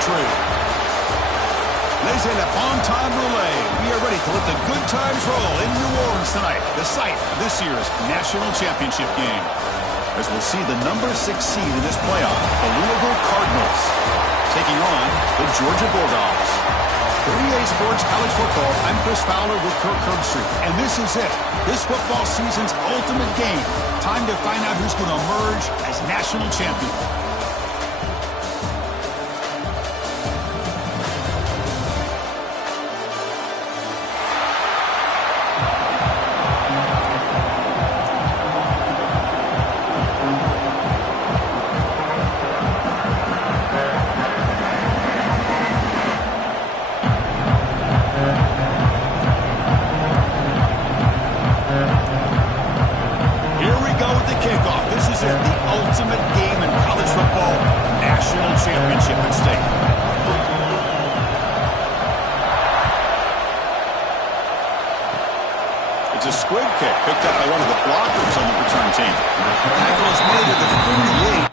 tree. Laissez le bon temps rouler. We are ready to let the good times roll in New Orleans tonight, the site of this year's national championship game. As we'll see the number 6 seed in this playoff, the Louisville Cardinals, taking on the Georgia Bulldogs. For EA Sports College Football, I'm Chris Fowler with Kirk Herbstreit, and this is it. This football season's ultimate game. Time to find out who's going to emerge as national champion. It's a squib kick picked up by one of the blockers on the return team. Tackle is made at the 48.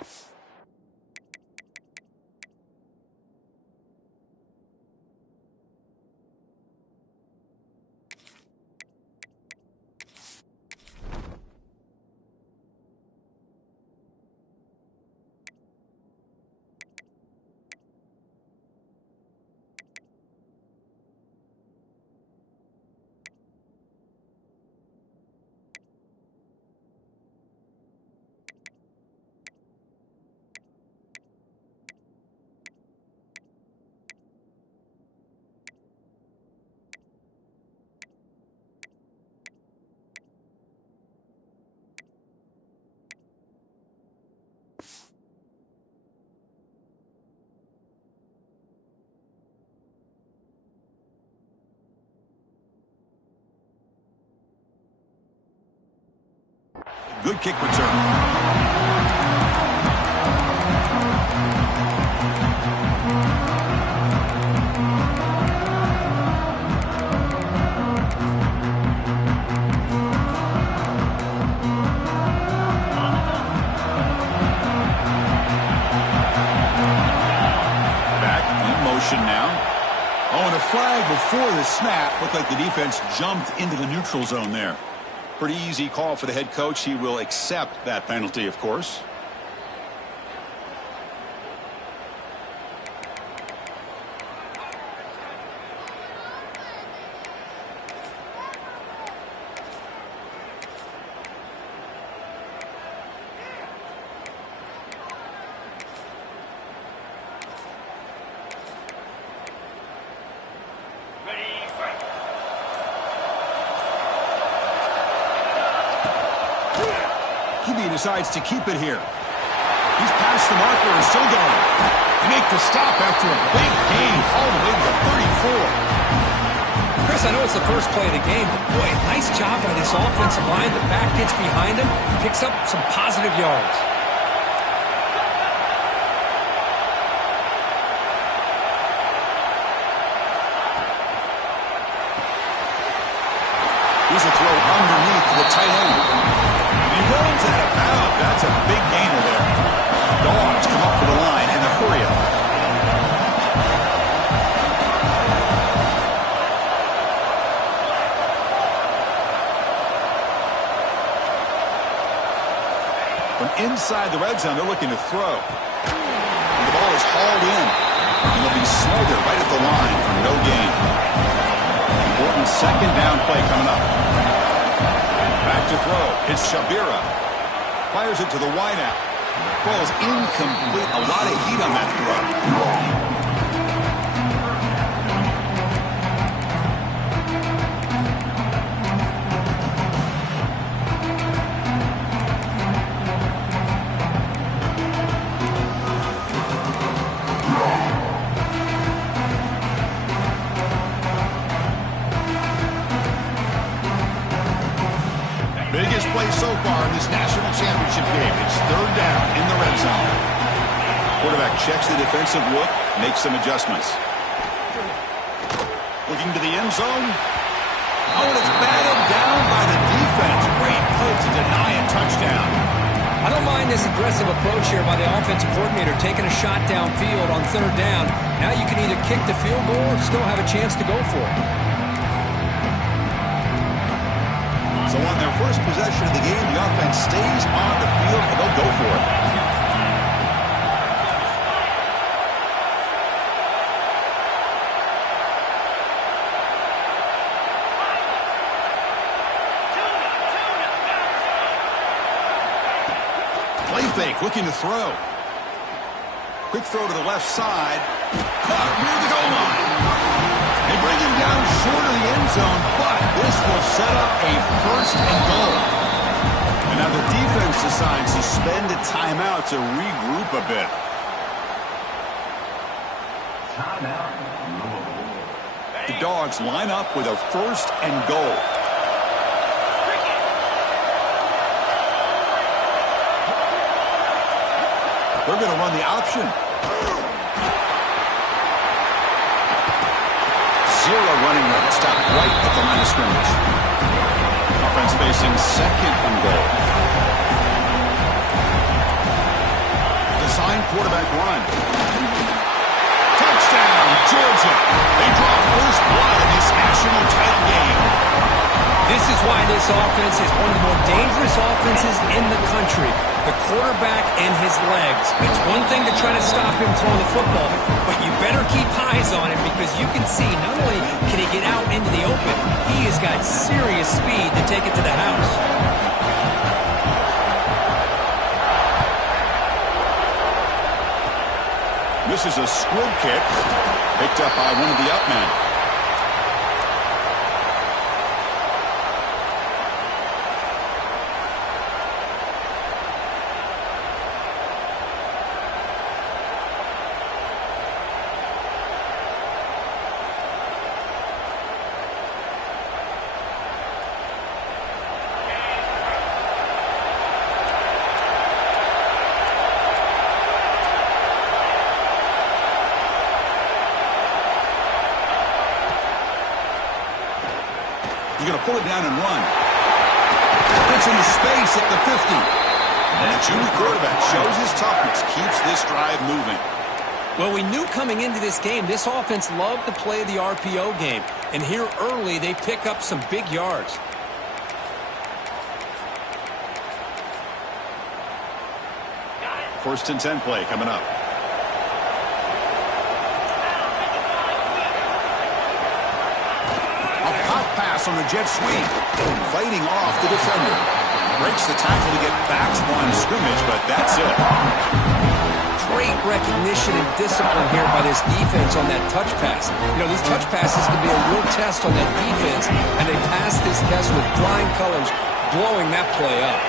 Good kick return. Back in motion now. Oh, and a flag before the snap. Looked like the defense jumped into the neutral zone there. Pretty easy call for the head coach. He will accept that penalty, of course. Decides to keep it here. He's past the marker and still going. They make the stop after a big gain all the way to the 34. Chris, I know it's the first play of the game, but boy, nice job by this offensive line. The back gets behind him, picks up some positive yards. Here's a throw underneath to the tight end. He runs out of bounds. That's a big gainer there. Dogs come up to the line and a hurry up. From inside the red zone, they're looking to throw. And the ball is hauled in. And they'll be smothered right at the line for no gain. Important second down play coming up. Back to throw. It's Shabira. Fires it to the wideout. Ball is incomplete. A lot of heat on that throw. Biggest play so far in this national championship game. It's third down in the red zone. Quarterback checks the defensive look, makes some adjustments. Looking to the end zone. Oh, and it's batted down by the defense. Great play to deny a touchdown. I don't mind this aggressive approach here by the offensive coordinator, taking a shot downfield on third down. Now you can either kick the field goal or still have a chance to go for it. So on their first possession of the game, the offense stays on the field, and they'll go for it. Play fake, looking to throw. Quick throw to the left side. Caught near the goal line. They bring him down short of the end zone, but this will set up a first and goal. And now the defense decides to spend a timeout to regroup a bit. The Dogs line up with a first and goal. They're going to run the option. Zero running room. Stop right at the line of scrimmage. Offense facing second and goal. Design quarterback run. Touchdown, Georgia. They draw first blood in this national title game. This is why this offense is one of the more dangerous offenses in the country. The quarterback and his legs. It's one thing to try to stop him throwing the football, but you better keep eyes on him because you can see not only can he get out into the open, he has got serious speed to take it to the house. This is a squib kick picked up by one of the up men. He's going to pull it down and run. Gets into space at the 50. And the junior quarterback shows his toughness, keeps this drive moving. Well, we knew coming into this game, this offense loved to play the RPO game. And here early, they pick up some big yards. First and 10 play coming up. On the jet sweep, fighting off the defender. Breaks the tackle to get back to line of scrimmage, but that's it. Great recognition and discipline here by this defense on that touch pass. You know, these touch passes can be a real test on that defense, and they passed this test with flying colors, blowing that play up.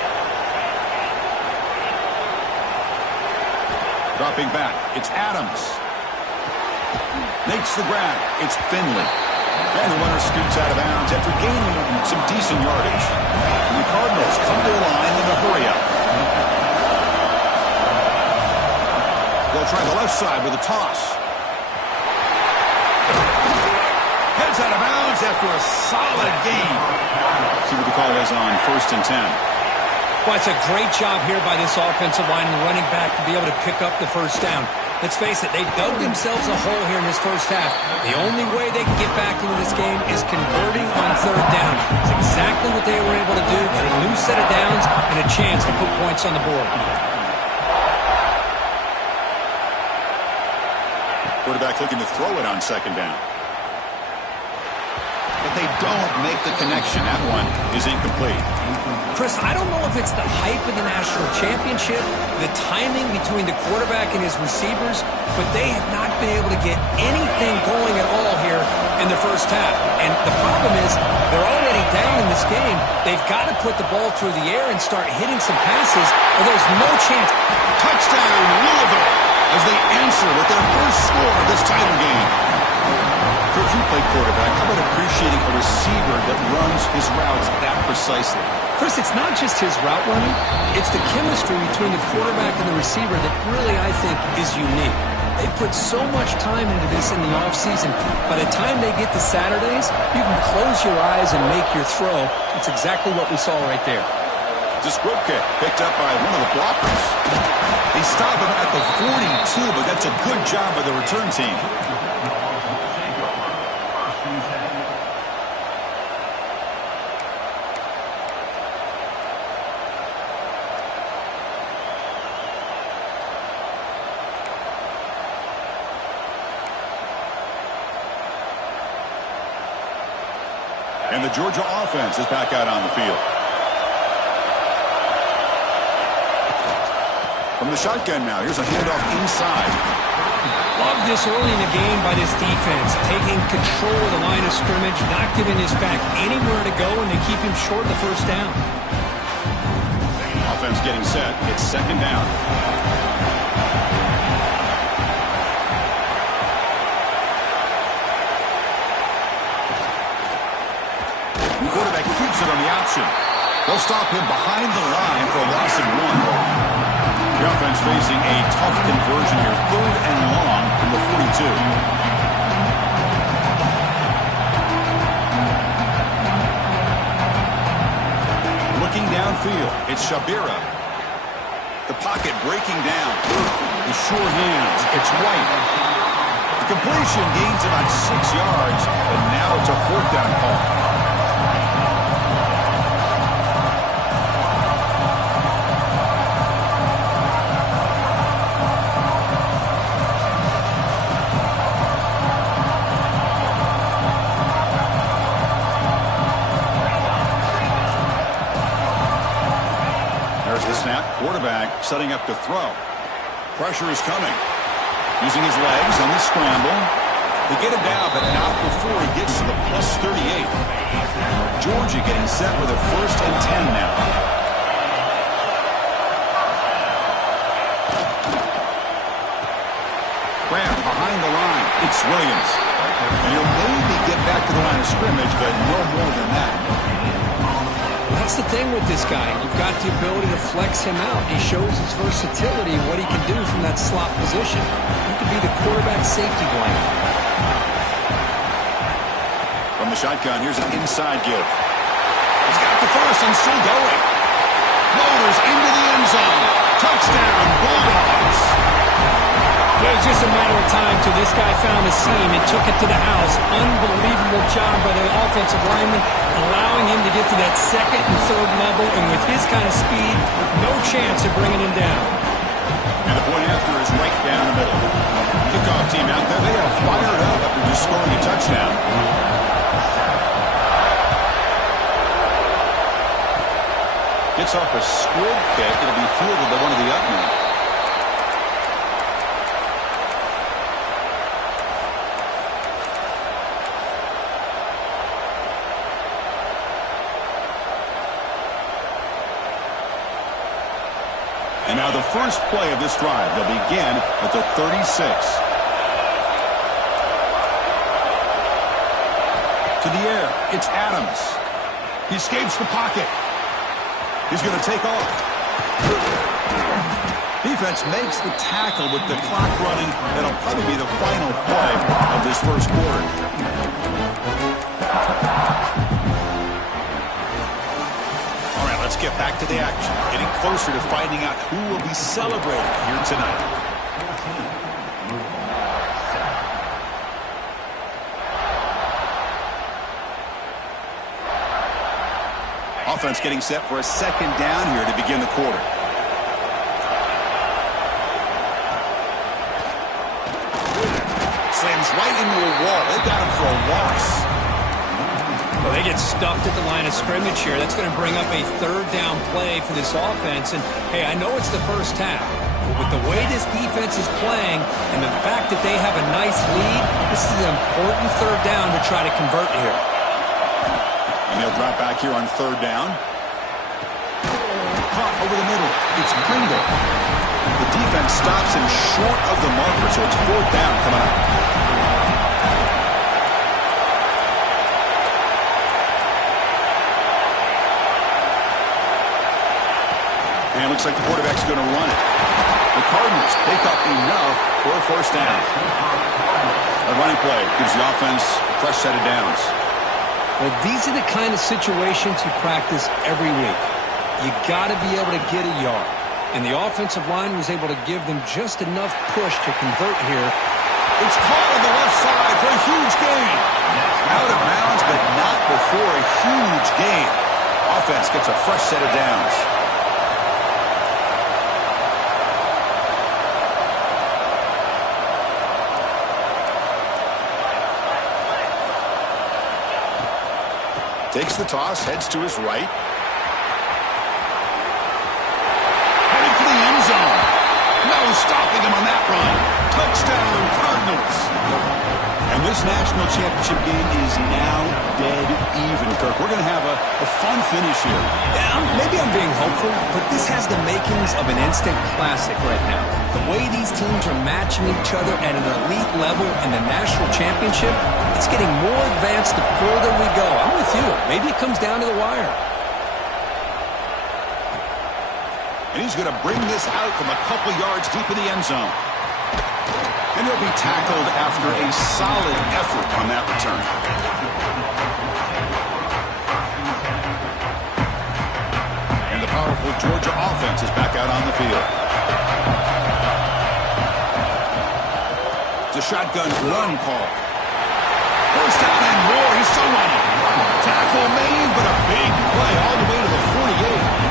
Dropping back, it's Adams. Makes the grab, it's Finley. And the runner scoots out of bounds after gaining some decent yardage. And the Cardinals come to the line in a hurry-up. They'll try the left side with a toss. Heads out of bounds after a solid gain. See what the call is on first and 10. Well, it's a great job here by this offensive line and running back to be able to pick up the first down. Let's face it, they've dug themselves a hole here in this first half. The only way they can get back into this game is converting on third down. It's exactly what they were able to do, get a new set of downs and a chance to put points on the board. Quarterback looking to throw it on second down. But they don't make the connection. That one is incomplete. Chris, I don't know if it's the hype of the national championship, the timing between the quarterback and his receivers, but they have not been able to get anything going at all here in the first half. And the problem is they're already down in this game. They've got to put the ball through the air and start hitting some passes, or there's no chance. Touchdown, Louisville, as they answer with their first score of this title game. If you play quarterback, how about appreciating a receiver that runs his routes that precisely? Chris, it's not just his route running. It's the chemistry between the quarterback and the receiver that really, I think, is unique. They put so much time into this in the offseason. By the time they get to Saturdays, you can close your eyes and make your throw. It's exactly what we saw right there. It's a squib kick picked up by one of the blockers. They stop him at the 42, but that's a good job by the return team. And the Georgia offense is back out on the field. From the shotgun now, here's a handoff inside. Love this early in the game by this defense, taking control of the line of scrimmage, not giving his back anywhere to go, and they keep him short of the first down. Offense getting set. It's second down. The quarterback keeps it on the option. They'll stop him behind the line for a loss of 1. The offense facing a tough conversion here. 3rd and long from the 42. Looking downfield, it's Shabira. The pocket breaking down. The sure hands. It's White. The completion gains about 6 yards, and now it's a 4th down call. Quarterback setting up to throw. Pressure is coming. Using his legs on the scramble. They get him down, but not before he gets to the plus 38. Georgia getting set with a 1st and 10 now. Graham behind the line. It's Williams. And he'll maybe get back to the line of scrimmage, but no more than that. That's the thing with this guy. You've got the ability to flex him out. He shows his versatility and what he can do from that slot position. He could be the quarterback safety blanket. From the shotgun, here's an inside give. He's got the first and still going. Motors into the end zone. Touchdown, Bulldogs. It was just a matter of time till this guy found the seam and took it to the house. Unbelievable job by the offensive lineman, allowing him to get to that 2nd and 3rd level, and with his kind of speed, no chance of bringing him down. And the point after is right down the middle. Kickoff team out there, they are fired up after just scoring a touchdown. Gets off a squib kick. It'll be fielded by one of the up men. And now the first play of this drive. They'll begin at the 36. To the air. It's Adams. He escapes the pocket. He's going to take off. Defense makes the tackle with the clock running. That'll probably be the final play of this first quarter. Let's get back to the action. Getting closer to finding out who will be celebrating here tonight. Offense getting set for a 2nd down here to begin the quarter. Slams right into a wall. They got him for a loss. Well, they get stuffed at the line of scrimmage here. That's going to bring up a 3rd down play for this offense. And, hey, I know it's the first half, but with the way this defense is playing and the fact that they have a nice lead, this is an important 3rd down to try to convert here. And they'll drop back here on 3rd down. Caught over the middle. It's Pringle. The defense stops him short of the marker, so it's 4th down coming up. And it looks like the quarterback's going to run it. The Cardinals pick up enough for a 1st down. A running play gives the offense a fresh set of downs. Well, these are the kind of situations you practice every week. You got to be able to get a yard. And the offensive line was able to give them just enough push to convert here. It's caught on the left side for a huge gain. Out of bounds, but not before a huge gain. Offense gets a fresh set of downs. Takes the toss, heads to his right. Heading for the end zone. No stopping him on that run. Touchdown, Cardinals. And this national championship game is now dead even, Kirk. We're going to have a fun finish here. Yeah, maybe I'm being hopeful, but this has the makings of an instant classic right now. The way these teams are matching each other at an elite level in the national championship, it's getting more advanced the further we go. I'm with you. Maybe it comes down to the wire. And he's going to bring this out from a couple yards deep in the end zone. And he'll be tackled after a solid effort on that return. And the powerful Georgia offense is back out on the field. It's a shotgun run call. First down and more. He's still running. Tackle made, but a big play all the way to the 48.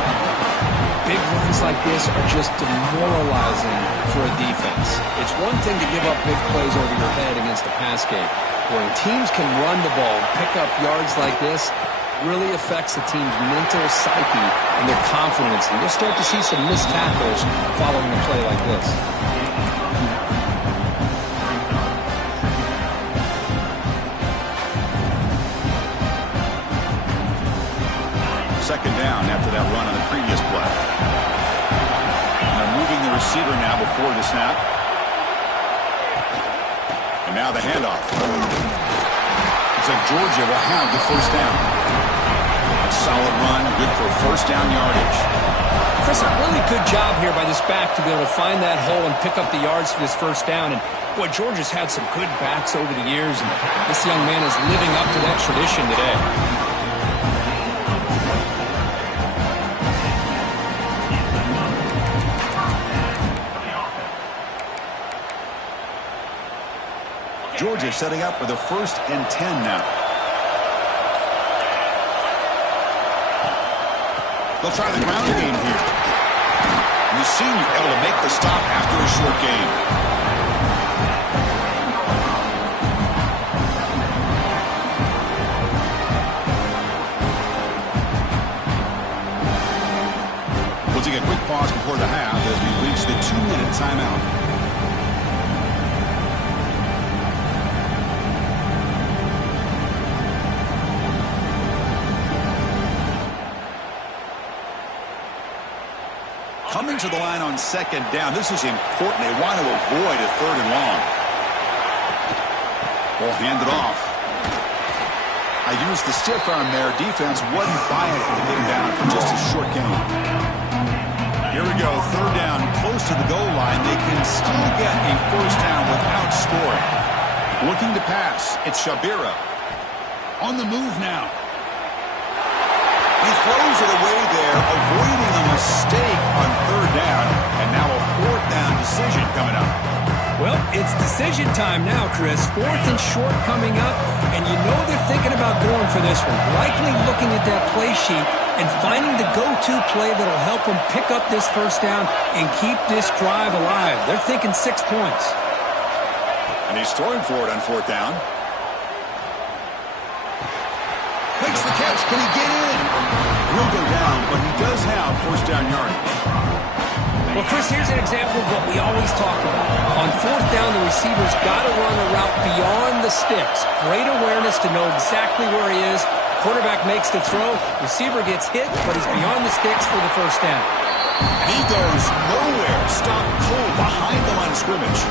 Big runs like this are just demoralizing for a defense. It's one thing to give up big plays over your head against a pass game. When teams can run the ball and pick up yards like this, it really affects the team's mental psyche and their confidence. And you'll start to see some missed tackles following a play like this. Second down after that run on the previous play. And they're moving the receiver now before the snap. And now the handoff. Looks like Georgia will have the first down. A solid run, good for first down yardage. Chris, a really good job here by this back to be able to find that hole and pick up the yards for this first down. And boy, Georgia's had some good backs over the years, and this young man is living up to that tradition today. Georgia setting up for the 1st and 10 now. They'll try the ground game here. And the senior able to make the stop after a short gain. We'll take a quick pause before the half as we reach the 2-minute timeout. Coming to the line on second down. This is important. They want to avoid a 3rd and long. Ball handed off. I used the stiff arm there. Defense wasn't buying it to get him down for just a short gain. Here we go. 3rd down, close to the goal line. They can still get a first down without scoring. Looking to pass. It's Shabira. On the move now. He throws it away there, avoiding a mistake on 3rd down, and now a 4th down decision coming up. Well, it's decision time now, Chris. 4th and short coming up, and you know they're thinking about going for this one. Likely looking at that play sheet and finding the go-to play that'll help them pick up this first down and keep this drive alive. They're thinking 6 points. And he's throwing for it on 4th down. Makes the catch. Can he get in? He'll go down, but he does have first down yardage. Well, Chris, here's an example of what we always talk about. On 4th down, the receiver's got to run a route beyond the sticks. Great awareness to know exactly where he is. Quarterback makes the throw. Receiver gets hit, but he's beyond the sticks for the first down. And he goes nowhere. Stopped cold behind the line of scrimmage.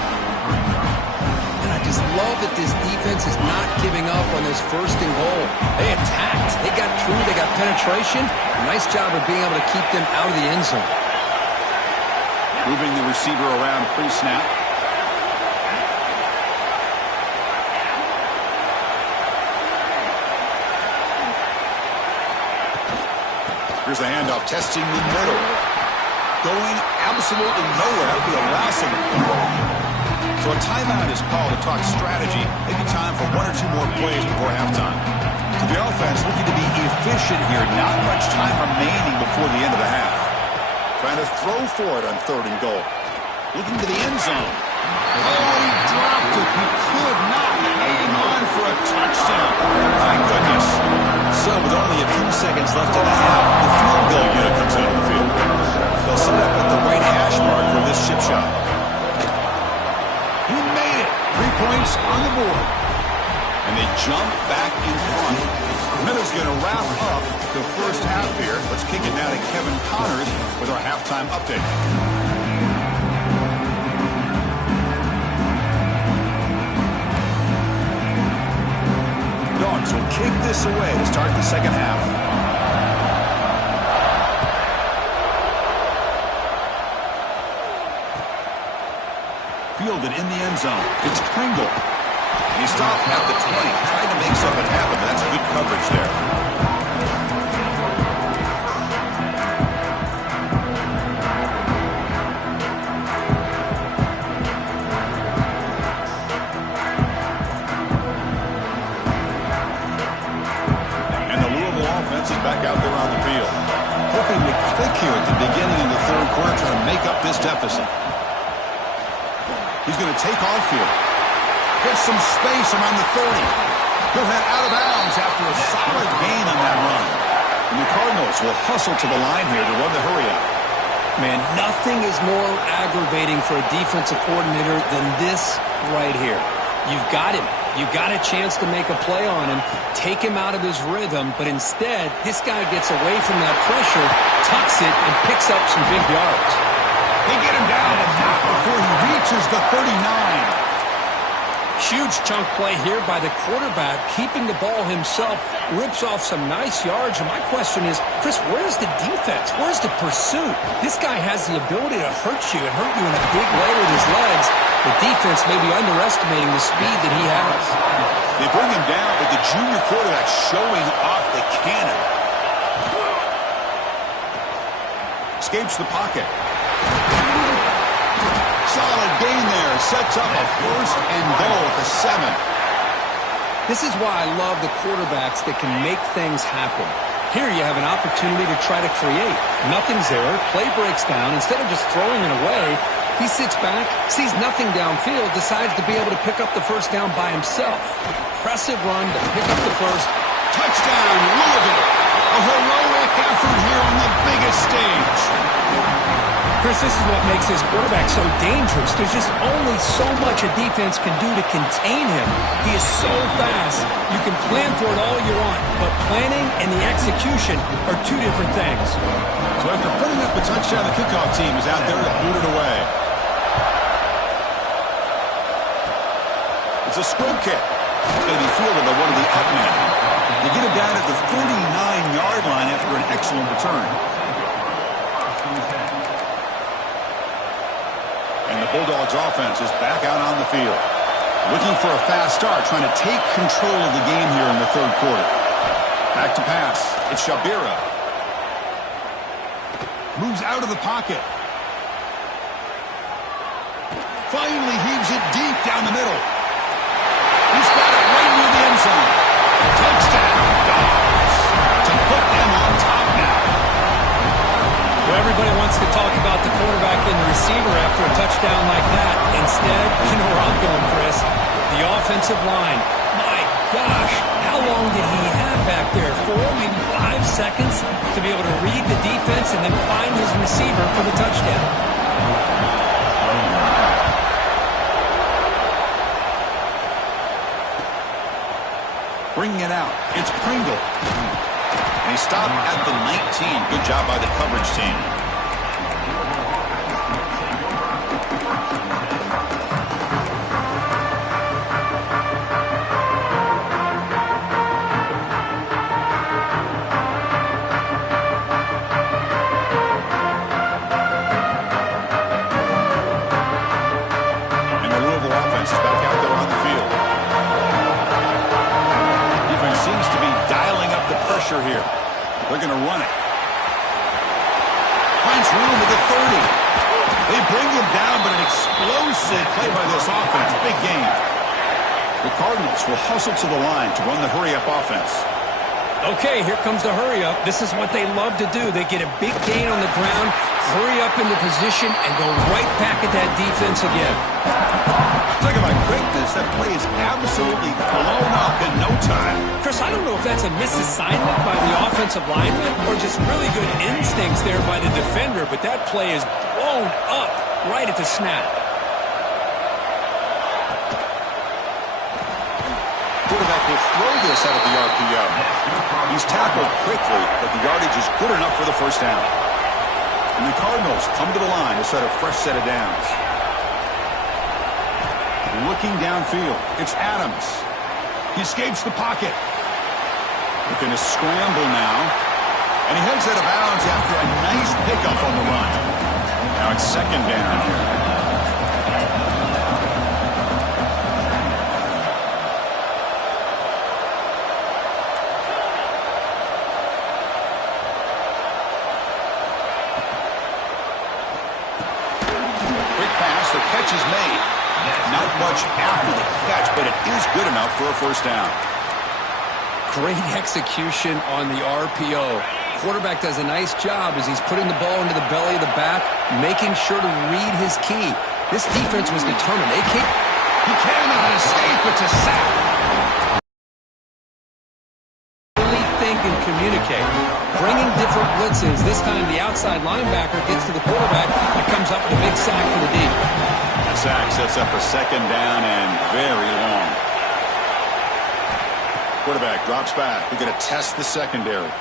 And I just love that this defense is not giving up on this 1st and goal. They attacked. They got through. They got penetration. Nice job of being able to keep them out of the end zone. Moving the receiver around pre-snap. Here's the handoff, testing the middle. Going absolutely nowhere. That would be a lasso. So a timeout is called to talk strategy. Maybe time for one or two more plays before halftime. So the offense looking to be efficient here. Not much time remaining before the end of the half. Trying to throw for it on 3rd and goal. Looking to the end zone. Oh, he dropped it. He could not hang on for a touchdown. My goodness. So with only a few seconds left in the half, the field goal unit comes out of the field. They'll set up at the right hash mark for this chip shot. He made it. 3 points on the board. And they jump back in front. Miller's going to wrap up the first half here. Let's kick it now to Kevin Connors with our halftime update. Dogs will kick this away to start the second half. Fielded in the end zone. It's Pringle. And he stopped at the 20, trying to make something happen, but that's good coverage there. And the Louisville offense is back out there on the field. Hoping to click here at the beginning of the 3rd quarter, trying to make up this deficit. He's going to take off here. Get some space around the 30. He'll head out of bounds after a solid gain on that run. And the Cardinals will hustle to the line here to run the hurry out. Man, nothing is more aggravating for a defensive coordinator than this right here. You've got him. You've got a chance to make a play on him, take him out of his rhythm, but instead, this guy gets away from that pressure, tucks it, and picks up some big yards. They get him down, but not before he reaches the 39. Huge chunk play here by the quarterback, keeping the ball himself, rips off some nice yards. And my question is, Chris, where's the defense? Where's the pursuit? This guy has the ability to hurt you and hurt you in a big way with his legs. The defense may be underestimating the speed that he has. They bring him down, but the junior quarterback showing off the cannon. Escapes the pocket. Solid gain there. Sets up a 1st and goal at the 7. This is why I love the quarterbacks that can make things happen. Here you have an opportunity to try to create. Nothing's there. Play breaks down. Instead of just throwing it away, he sits back, sees nothing downfield, decides to be able to pick up the first down by himself. Impressive run to pick up the first. Touchdown, Louisville. A heroic effort here on the biggest stage. Chris, this is what makes this quarterback so dangerous. There's just only so much a defense can do to contain him. He is so fast. You can plan for it all you want, but planning and the execution are 2 different things. So after putting up a touchdown, the kickoff team is out there to boot it away. It's a scrum kick. It's going to be fielded by one of the up men. They get him down at the 39-yard line after an excellent return. And the Bulldogs offense is back out on the field. Looking for a fast start, trying to take control of the game here in the 3rd quarter. Back to pass. It's Shabira. Moves out of the pocket. Finally heaves it deep down the middle. He's got it right near the end zone. Touchdown, Dogs. To put them on top now. Well, everybody wants to talk about the quarterback and the receiver after a touchdown like that. Instead, you know where I'm going, Chris. The offensive line. My gosh, how long did he have back there? 4, maybe 5 seconds to be able to read the defense and then find his receiver for the touchdown. Bringing it out. It's Pringle. And he stopped at the 19. Good job by the coverage team. And the Louisville offense is back out there on the field. Defense seems to be dialing up the pressure here. They're going to run it. 30. They bring him down, but an explosive play by this offense. Big game. The Cardinals will hustle to the line to run the hurry-up offense. Okay, here comes the hurry-up. This is what they love to do. They get a big gain on the ground, hurry up into position, and go right back at that defense again. Talk about quickness. That play is absolutely blown up in no time. Chris, I don't know if that's a misassignment by the offensive lineman or just really good instincts there by the defender, but that play is blown up right at the snap. Quarterback will throw this out of the RPO. He's tackled quickly, but the yardage is good enough for the first down. And the Cardinals come to the line to set a fresh set of downs. Looking downfield, it's Adams. He escapes the pocket. Looking to scramble now. And he heads out of bounds after a nice pickup on the run. Now it's second down here. The catch is made. Not much after the catch, but it is good enough for a first down. Great execution on the RPO. Quarterback does a nice job as he's putting the ball into the belly of the back, making sure to read his key. This defense was determined. He cannot escape. It's a sack. Really think and communicate. Bringing different blitzes. This time the outside linebacker gets to the quarterback and comes up with a big sack for the D. The sack sets up a second down and very long. Quarterback drops back. We're going to test the secondary.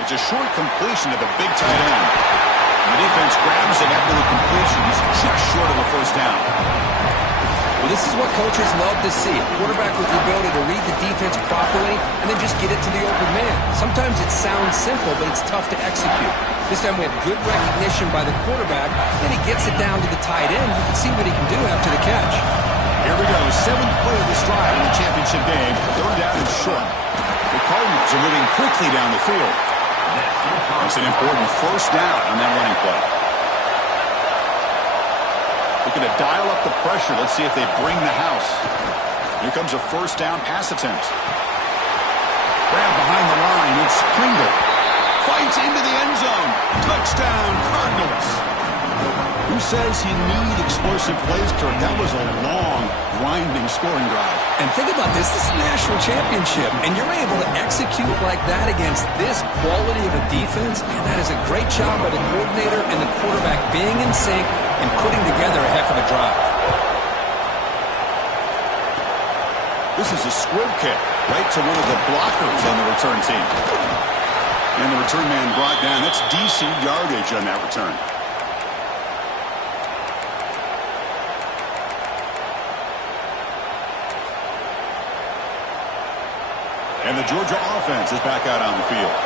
It's a short completion to the big tight end. And the defense grabs it after the completion. He's just short of a first down. Well, this is what coaches love to see. A quarterback with the ability to read the defense properly and then just get it to the open man. Sometimes it sounds simple, but it's tough to execute. This time we have good recognition by the quarterback, then he gets it down to the tight end. You can see what he can do after the catch. Here we go. Seventh play of this drive in the championship game. Third down and short. The Cardinals are moving quickly down the field. It's an important first down on that running play. Looking to dial up the pressure. Let's see if they bring the house. Here comes a first down pass attempt. Grab behind the line. It's Pringle. Fights into the end zone. Touchdown, Cardinals. Who says you need explosive plays, Kirk? That was a long, grinding scoring drive. And think about this. This is the national championship, and you're able to execute like that against this quality of a defense. And that is a great job by the coordinator and the quarterback being in sync and putting together a heck of a drive. This is a squib kick right to one of the blockers on the return team. And the return man brought down. That's DC yardage on that return. And the Georgia offense is back out on the field.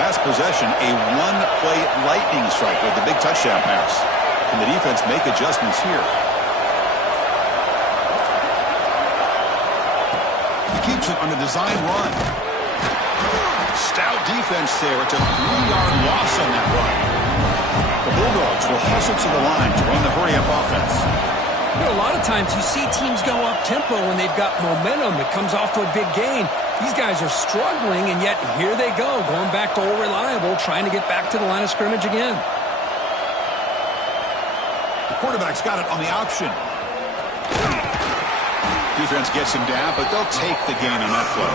Last possession, a one-play lightning strike with the big touchdown pass. Can the defense make adjustments here? He keeps it on a design run. Stout defense there. It's a 3-yard loss on that run. The Bulldogs will hustle to the line to run the hurry-up offense. You know, a lot of times you see teams go up-tempo when they've got momentum. It comes off to a big gain. These guys are struggling, and yet here they go, going back to old reliable, trying to get back to the line of scrimmage again. The quarterback's got it on the option. Defense gets him down, but they'll take the gain on that play.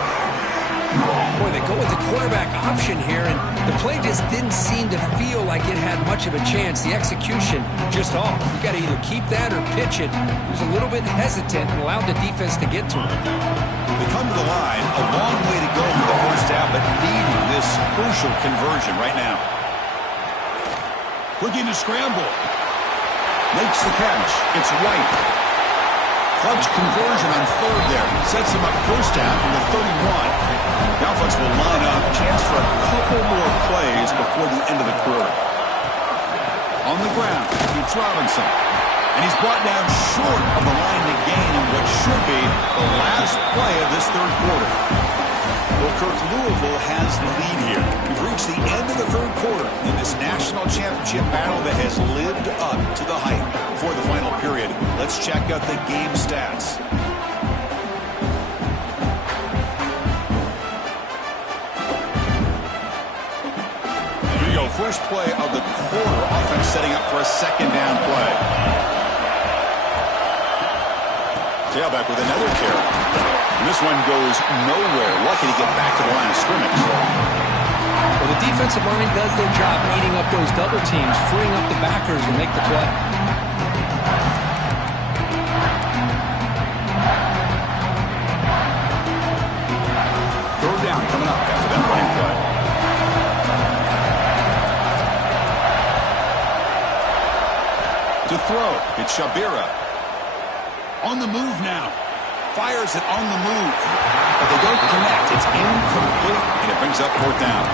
Boy, they go with the quarterback option here, and the play just didn't seem to feel like it had much of a chance. The execution just off. You got to either keep that or pitch it. He was a little bit hesitant and allowed the defense to get to him. They come to the line, a long way to go for the first down, but needing this crucial conversion right now. Looking to scramble. Makes the catch. It's White. Clutch conversion on third there. Sets him up first down from the 31. The offense will line up. Chance for a couple more plays before the end of the quarter. On the ground, it's Robinson. And he's brought down short of the line to gain in what should be the last play of this third quarter. Well, Kirk, Louisville has the lead here. We've reached the end of the third quarter in this national championship battle that has lived up to the hype. Before the final period, let's check out the game stats. Here you go, first play of the quarter. Offense setting up for a second down play. Tailback with another carry. And this one goes nowhere. Lucky to get back to the line of scrimmage. Well, the defensive line does their job eating up those double teams, freeing up the backers to make the play. Third down coming up after that running play. To throw, it's Shabira. On the move now. Fires it on the move. But they don't connect. It's incomplete. And it brings up fourth down.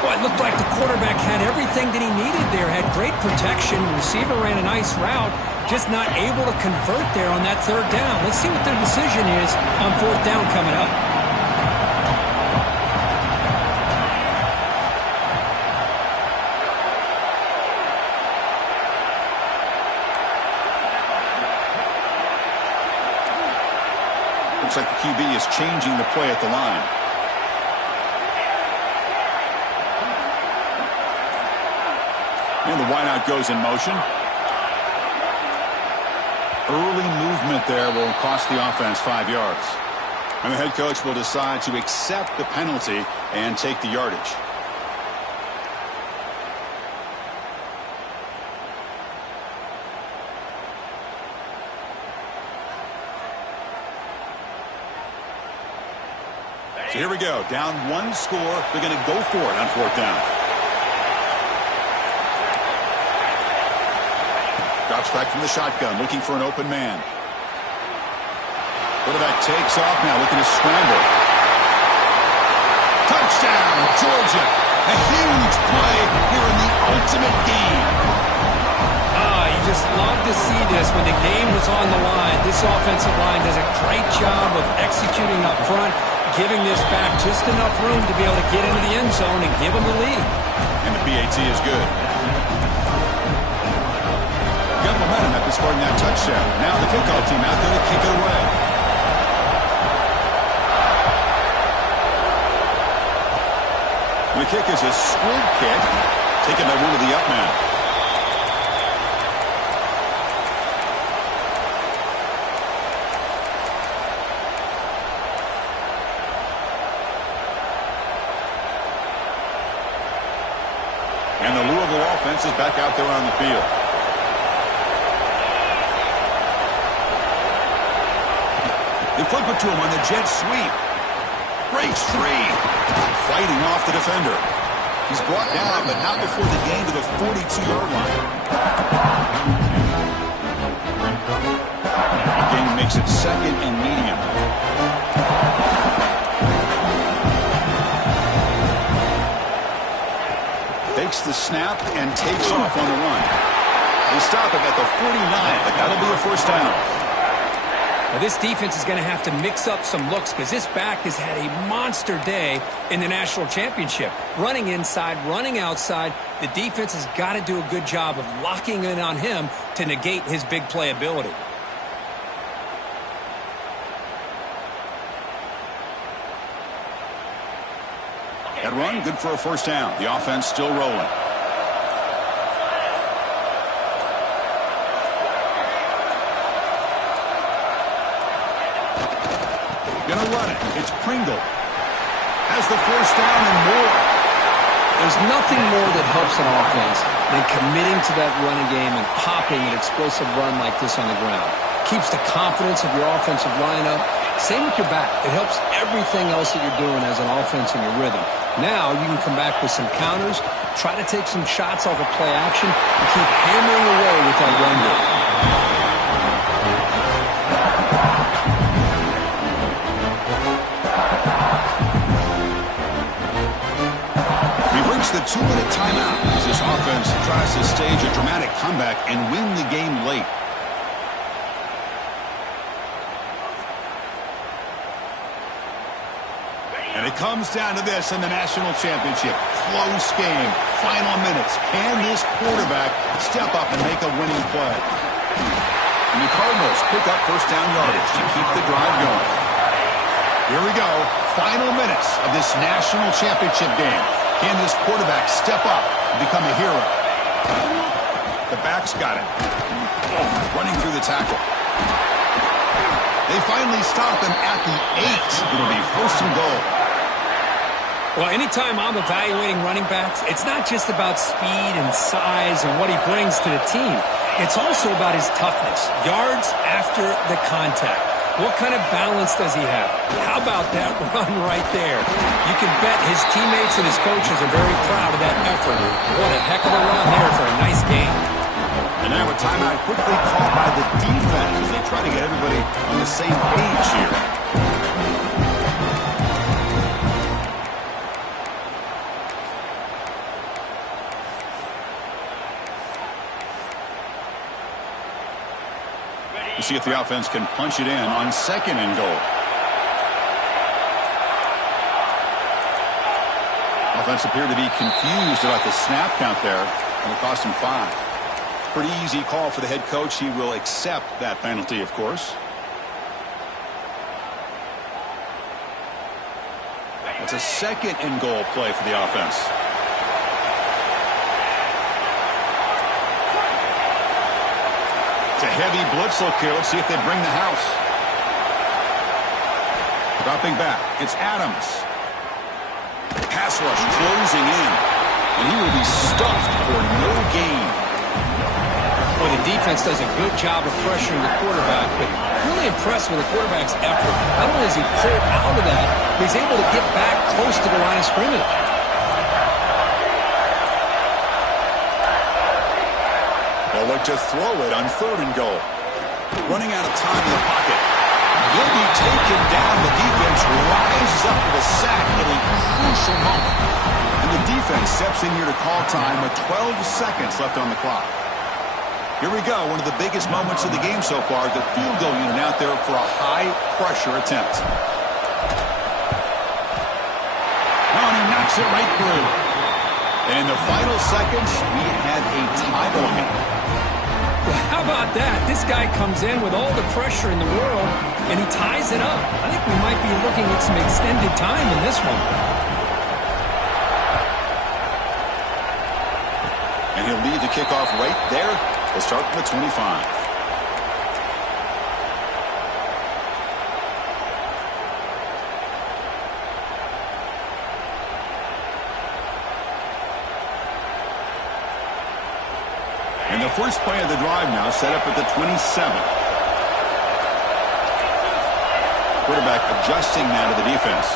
Well, it looked like the quarterback had everything that he needed there. Had great protection. Receiver ran a nice route. Just not able to convert there on that third down. Let's see what their decision is on fourth down coming up. Looks like the QB is changing the play at the line. And the wideout goes in motion. Early movement there will cost the offense 5 yards. And the head coach will decide to accept the penalty and take the yardage. So here we go. Down one score. They're going to go for it on fourth down. Drops back from the shotgun, looking for an open man. Quarterback takes off now, looking to scramble. Touchdown, Georgia. A huge play here in the ultimate game. You just love to see this when the game was on the line. This offensive line does a great job of executing up front, giving this back just enough room to be able to get into the end zone and give them the lead. And the PAT is good. Got momentum after scoring that touchdown. Now the kickoff team out there to kick it away. And the kick is a squib kick, taken by one of the up men. And the Louisville offense is back out there on the field. They flip it to him on the jet sweep. Breaks free. Fighting off the defender. He's brought down, but not before the gain to the 42-yard line. The game makes it second and medium. Takes the snap and takes off on the run. They stop him at the 49, but that'll be a first down. Now this defense is going to have to mix up some looks because this back has had a monster day in the national championship. Running inside, running outside. The defense has got to do a good job of locking in on him to negate his big play ability. That run, good for a first down. The offense still rolling. Gonna run it. It's Pringle. Has the first down and more. There's nothing more that helps an offense than committing to that running game and popping an explosive run like this on the ground. Keeps the confidence of your offensive lineup. Same with your back. It helps everything else that you're doing as an offense in your rhythm. Now you can come back with some counters, try to take some shots off of play action, and keep hammering away with that run game. We've reached the 2-minute timeout as this offense tries to stage a dramatic comeback and win the game late. And it comes down to this in the national championship. Close game. Final minutes. Can this quarterback step up and make a winning play? And the Cardinals pick up first down yardage to keep the drive going. Here we go. Final minutes of this national championship game. Can this quarterback step up and become a hero? The back's got it. Running through the tackle. They finally stop him at the 8. It'll be first and goal. Well, anytime I'm evaluating running backs, it's not just about speed and size and what he brings to the team. It's also about his toughness, yards after the contact. What kind of balance does he have? How about that run right there? You can bet his teammates and his coaches are very proud of that effort. What a heck of a run there for a nice game. And now a timeout quickly called by the defense as they try to get everybody on the same page here. We'll see if the offense can punch it in on second and goal. Offense appeared to be confused about the snap count there, and it cost him 5. Pretty easy call for the head coach. He will accept that penalty, of course. It's a second and goal play for the offense. It's a heavy blitz look here. Let's see if they bring the house. Dropping back. It's Adams. Pass rush closing in. And he will be stuffed for no gain. Well, the defense does a good job of pressuring the quarterback, but really impressed with the quarterback's effort. Not only is he pulled out of that, but he's able to get back close to the line of scrimmage. They'll look to throw it on third and goal. Running out of time in the pocket. He'll be taken down. The defense rises up with a sack at a crucial moment. And the defense steps in here to call time with 12 seconds left on the clock. Here we go, one of the biggest moments of the game so far. The field goal unit out there for a high-pressure attempt. Oh, and he knocks it right through. And in the final seconds, we had a tie ball game. Well, how about that? This guy comes in with all the pressure in the world, and he ties it up. I think we might be looking at some extended time in this one. And he'll lead the kickoff right there. We'll start from the 25. And the first play of the drive now set up at the 27. Quarterback adjusting now to the defense.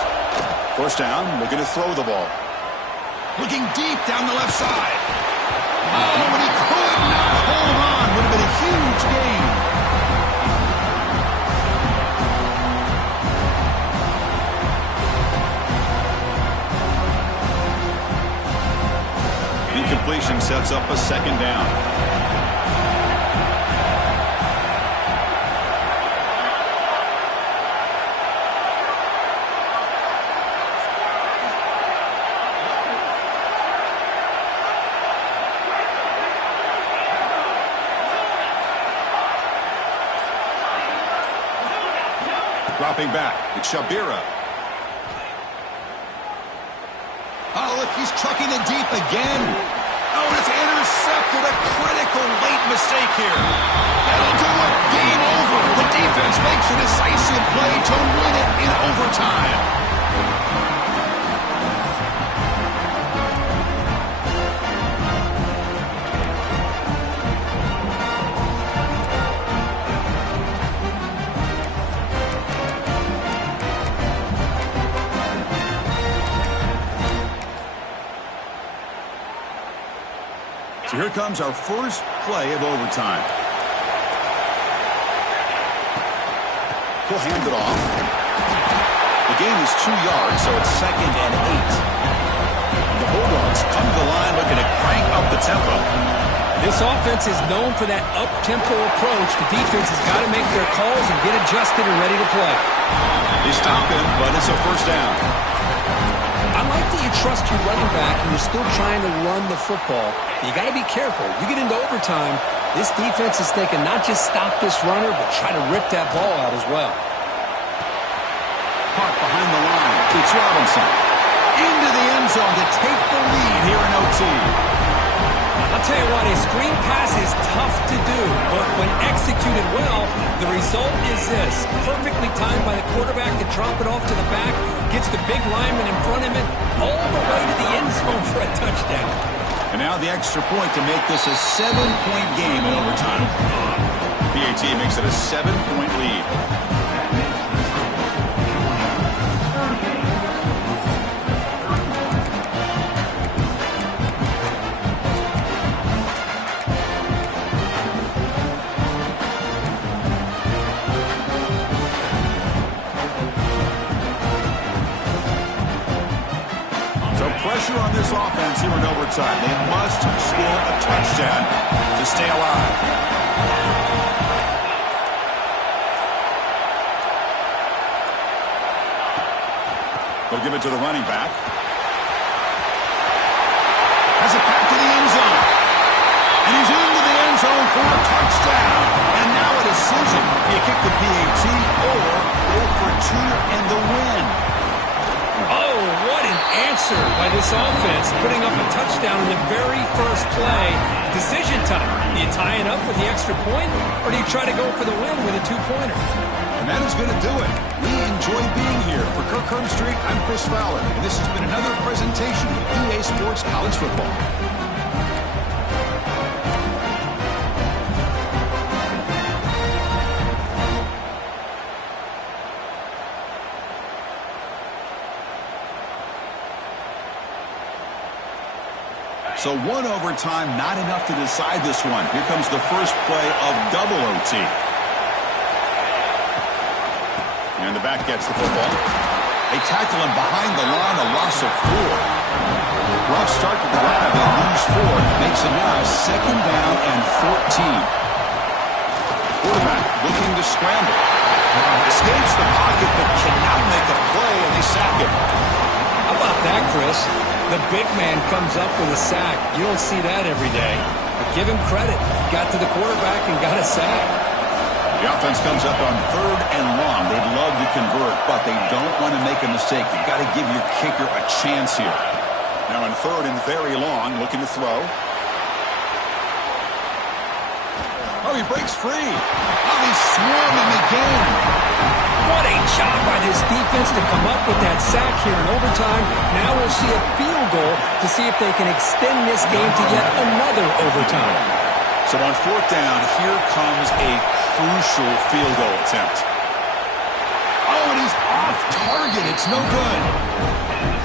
First down, looking to throw the ball. Looking deep down the left side. Oh, but he could not hold on. Would have been a huge gain. Incompletion sets up a second down. Dropping back, it's Shabira. Oh, look, he's trucking it deep again. Oh, and it's intercepted. A critical late mistake here. That'll do it. Game over. The defense makes a decisive play to win it in overtime. So here comes our first play of overtime. He'll hand it off. The gain is 2 yards, so it's 2nd and 8. The Bulldogs come to the line looking to crank up the tempo. This offense is known for that up-tempo approach. The defense has got to make their calls and get adjusted and ready to play. They stop him, but it's a first down. I like that you trust your running back and you're still trying to run the football. You got to be careful. You get into overtime, this defense is thinking not just stop this runner, but try to rip that ball out as well. Park behind the line. It's Robinson. Into the end zone to take the lead here in OT. I'll tell you what, a screen pass is tough to do, but when executed well, the result is this. Perfectly timed by the quarterback to drop it off to the back, gets the big lineman in front of him, all the way to the end zone for a touchdown. And now the extra point to make this a 7-point game in overtime. PAT makes it a 7-point lead. Pressure on this offense here in overtime. They must score a touchdown to stay alive. They'll give it to the running back. Has it back to the end zone. And he's into the end zone for a touchdown. And now a decision. Do you kick the PAT or go for two and the win? Oh, what an answer by this offense, putting up a touchdown in the very first play. Decision time. Do you tie it up with the extra point, or do you try to go for the win with a two-pointer? And that is going to do it. We enjoy being here. For Kirk Herbstreit, I'm Chris Fowler, and this has been another presentation of EA Sports College Football. So one overtime, not enough to decide this one. Here comes the first play of double OT. And the back gets the football. They tackle him behind the line, a loss of 4. Rough start to the drive, they lose 4. Makes it now 2nd down and 14. Quarterback looking to scramble. Escapes the pocket, but cannot make a play, and they sack him. How about that, Chris? The big man comes up with a sack. You don't see that every day. But give him credit. He got to the quarterback and got a sack. The offense comes up on 3rd and long. They'd love to convert, but they don't want to make a mistake. You've got to give your kicker a chance here. Now on 3rd and very long, looking to throw. Oh, he breaks free. Oh, he's swarming the game. What a job by this defense to come up with that sack here in overtime. Now we'll see a field goal to see if they can extend this game to yet another overtime. So on 4th down, here comes a crucial field goal attempt. Oh, and he's off target. It's no good.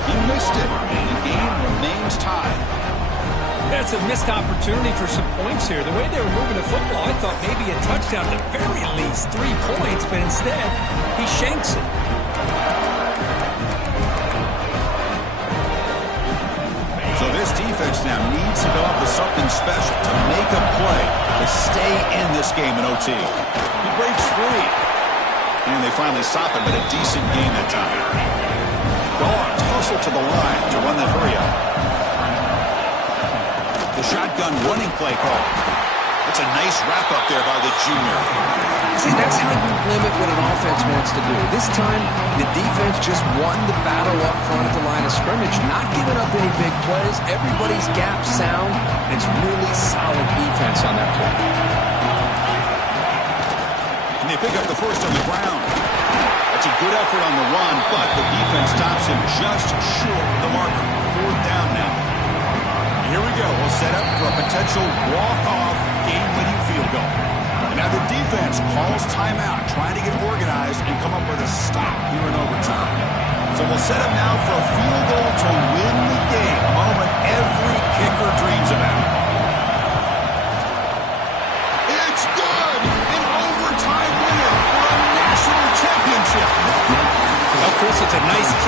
He missed it. The game remains tied. That's a missed opportunity for some points here. The way they were moving the football, I thought maybe a touchdown, at the very least 3 points, but instead, he shanks it. So this defense now needs to go up with something special to make a play to stay in this game in OT. He breaks free. And they finally stop him, but a decent game that time. Dogs hustle to the line to run the hurry-up. The shotgun running play call. That's a nice wrap-up there by the junior. See, that's how you limit what an offense wants to do. This time, the defense just won the battle up front at the line of scrimmage, not giving up any big plays. Everybody's gap sound. It's really solid defense on that play. And they pick up the first on the ground. That's a good effort on the run, but the defense stops him just short of the marker. 4th down now. Here we go. We'll set up for a potential walk-off game-winning field goal. And now the defense calls timeout, trying to get organized and come up with a stop here in overtime. So we'll set up now for a field goal to win the game, a moment every kicker dreams about. It's good! An overtime winner for a national championship. Well, Chris, it's a nice